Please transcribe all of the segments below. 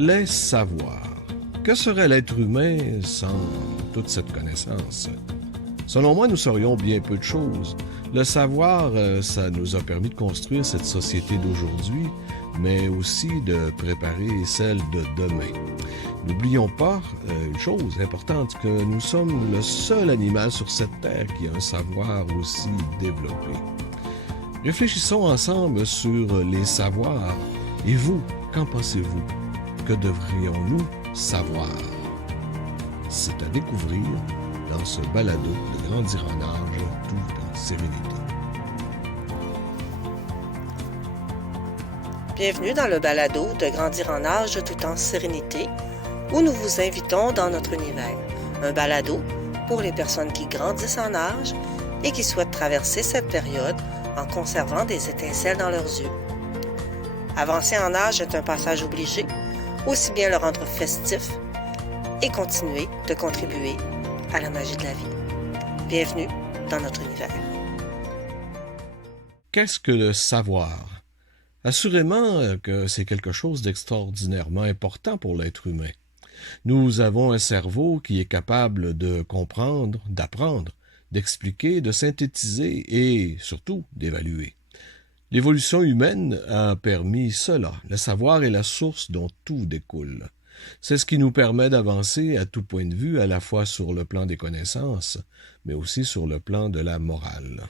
Les savoirs. Que serait l'être humain sans toute cette connaissance? Selon moi, nous serions bien peu de choses. Le savoir, ça nous a permis de construire cette société d'aujourd'hui, mais aussi de préparer celle de demain. N'oublions pas une chose importante, que nous sommes le seul animal sur cette terre qui a un savoir aussi développé. Réfléchissons ensemble sur les savoirs. Et vous, qu'en pensez-vous? Que devrions-nous savoir? C'est à découvrir dans ce balado de Grandir en âge tout en sérénité. Bienvenue dans le balado de Grandir en âge tout en sérénité, où nous vous invitons dans notre univers. Un balado pour les personnes qui grandissent en âge et qui souhaitent traverser cette période en conservant des étincelles dans leurs yeux. Avancer en âge est un passage obligé, aussi bien le rendre festif et continuer de contribuer à la magie de la vie. Bienvenue dans notre univers. Qu'est-ce que le savoir? Assurément que c'est quelque chose d'extraordinairement important pour l'être humain. Nous avons un cerveau qui est capable de comprendre, d'apprendre, d'expliquer, de synthétiser et, surtout, d'évaluer. L'évolution humaine a permis cela. Le savoir est la source dont tout découle. C'est ce qui nous permet d'avancer à tout point de vue, à la fois sur le plan des connaissances, mais aussi sur le plan de la morale.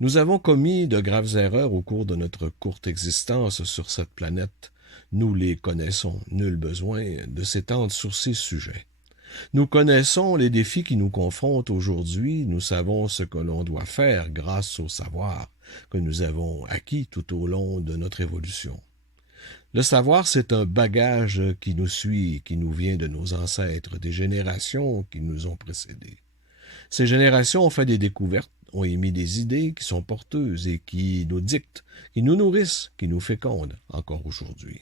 Nous avons commis de graves erreurs au cours de notre courte existence sur cette planète. Nous les connaissons, nul besoin de s'étendre sur ces sujets. Nous connaissons les défis qui nous confrontent aujourd'hui, nous savons ce que l'on doit faire grâce au savoir que nous avons acquis tout au long de notre évolution. Le savoir, c'est un bagage qui nous suit, qui nous vient de nos ancêtres, des générations qui nous ont précédés. Ces générations ont fait des découvertes, ont émis des idées qui sont porteuses et qui nous dictent, qui nous nourrissent, qui nous fécondent encore aujourd'hui.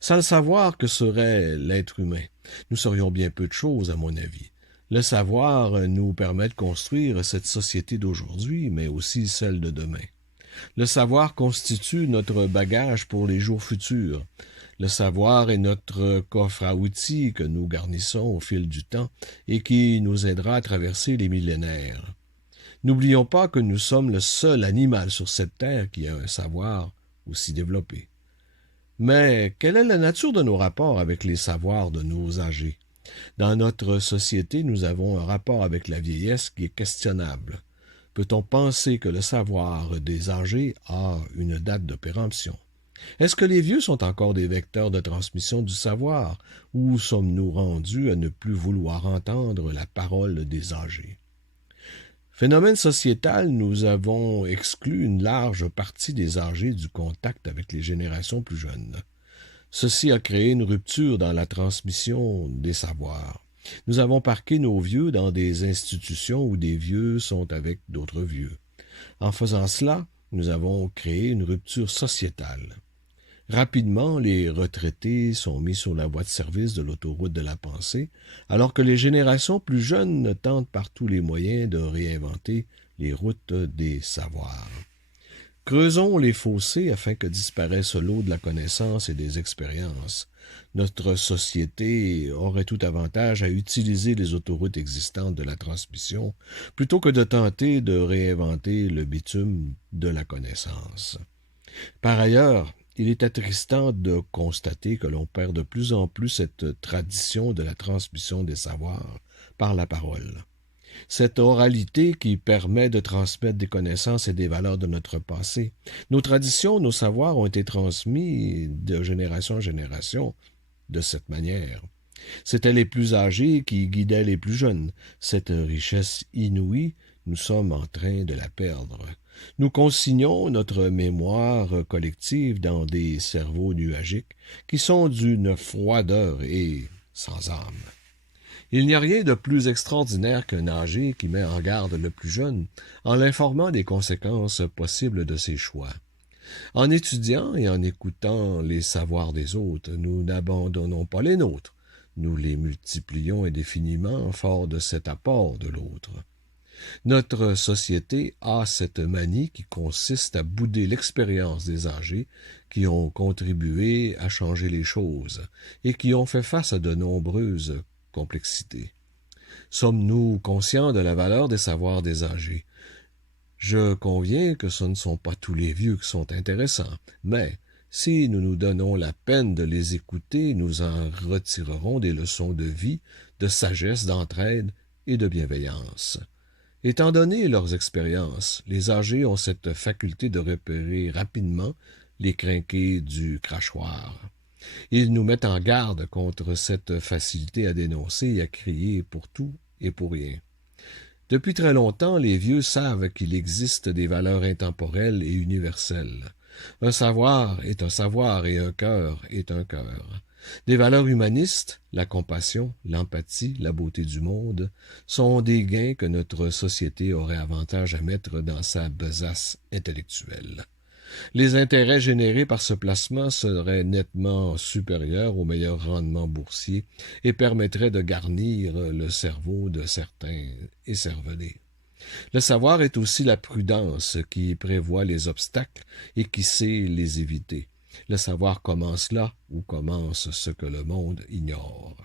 Sans le savoir, que serait l'être humain? Nous serions bien peu de choses, à mon avis. Le savoir nous permet de construire cette société d'aujourd'hui, mais aussi celle de demain. Le savoir constitue notre bagage pour les jours futurs. Le savoir est notre coffre à outils que nous garnissons au fil du temps et qui nous aidera à traverser les millénaires. N'oublions pas que nous sommes le seul animal sur cette terre qui a un savoir aussi développé. Mais quelle est la nature de nos rapports avec les savoirs de nos âgés? Dans notre société, nous avons un rapport avec la vieillesse qui est questionnable. Peut-on penser que le savoir des âgés a une date de péremption? Est-ce que les vieux sont encore des vecteurs de transmission du savoir, ou sommes-nous rendus à ne plus vouloir entendre la parole des âgés? Phénomène sociétal, nous avons exclu une large partie des âgés du contact avec les générations plus jeunes. Ceci a créé une rupture dans la transmission des savoirs. Nous avons parqué nos vieux dans des institutions où des vieux sont avec d'autres vieux. En faisant cela, nous avons créé une rupture sociétale. Rapidement, les retraités sont mis sur la voie de service de l'autoroute de la pensée, alors que les générations plus jeunes tentent par tous les moyens de réinventer les routes des savoirs. Creusons les fossés afin que disparaisse l'eau de la connaissance et des expériences. Notre société aurait tout avantage à utiliser les autoroutes existantes de la transmission plutôt que de tenter de réinventer le bitume de la connaissance. Par ailleurs, il est attristant de constater que l'on perd de plus en plus cette tradition de la transmission des savoirs par la parole. Cette oralité qui permet de transmettre des connaissances et des valeurs de notre passé. Nos traditions, nos savoirs ont été transmis de génération en génération de cette manière. C'étaient les plus âgés qui guidaient les plus jeunes. Cette richesse inouïe, nous sommes en train de la perdre. Nous consignons notre mémoire collective dans des cerveaux nuagiques qui sont d'une froideur et sans âme. Il n'y a rien de plus extraordinaire qu'un âgé qui met en garde le plus jeune en l'informant des conséquences possibles de ses choix. En étudiant et en écoutant les savoirs des autres, nous n'abandonnons pas les nôtres, nous les multiplions indéfiniment fort de cet apport de l'autre. Notre société a cette manie qui consiste à bouder l'expérience des âgés qui ont contribué à changer les choses et qui ont fait face à de nombreuses complexités. Sommes-nous conscients de la valeur des savoirs des âgés? Je conviens que ce ne sont pas tous les vieux qui sont intéressants, mais si nous nous donnons la peine de les écouter, nous en retirerons des leçons de vie, de sagesse, d'entraide et de bienveillance. Étant donné leurs expériences, les âgés ont cette faculté de repérer rapidement les crinqués du crachoir. Ils nous mettent en garde contre cette facilité à dénoncer et à crier pour tout et pour rien. Depuis très longtemps, les vieux savent qu'il existe des valeurs intemporelles et universelles. Un savoir est un savoir et un cœur est un cœur. Des valeurs humanistes, la compassion, l'empathie, la beauté du monde, sont des gains que notre société aurait avantage à mettre dans sa besace intellectuelle. Les intérêts générés par ce placement seraient nettement supérieurs au meilleur rendement boursier et permettraient de garnir le cerveau de certains écervelés. Le savoir est aussi la prudence qui prévoit les obstacles et qui sait les éviter. Le savoir commence là où commence ce que le monde ignore.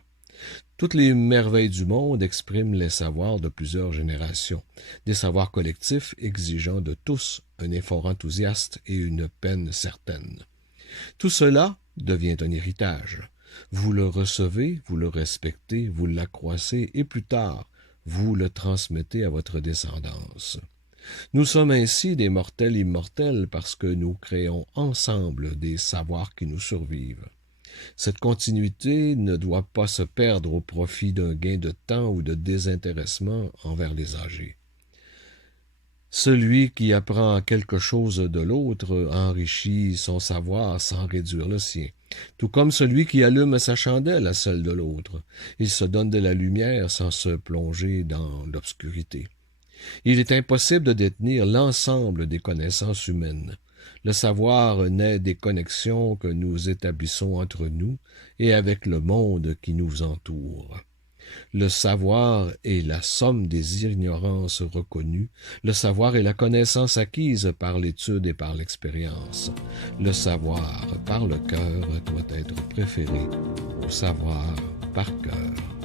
Toutes les merveilles du monde expriment les savoirs de plusieurs générations, des savoirs collectifs exigeant de tous un effort enthousiaste et une peine certaine. Tout cela devient un héritage. Vous le recevez, vous le respectez, vous l'accroissez et plus tard, vous le transmettez à votre descendance. Nous sommes ainsi des mortels immortels parce que nous créons ensemble des savoirs qui nous survivent. Cette continuité ne doit pas se perdre au profit d'un gain de temps ou de désintéressement envers les âgés. Celui qui apprend quelque chose de l'autre enrichit son savoir sans réduire le sien, tout comme celui qui allume sa chandelle à celle de l'autre. Il se donne de la lumière sans se plonger dans l'obscurité. Il est impossible de détenir l'ensemble des connaissances humaines. Le savoir naît des connexions que nous établissons entre nous et avec le monde qui nous entoure. Le savoir est la somme des ignorances reconnues. Le savoir est la connaissance acquise par l'étude et par l'expérience. Le savoir par le cœur doit être préféré au savoir par cœur.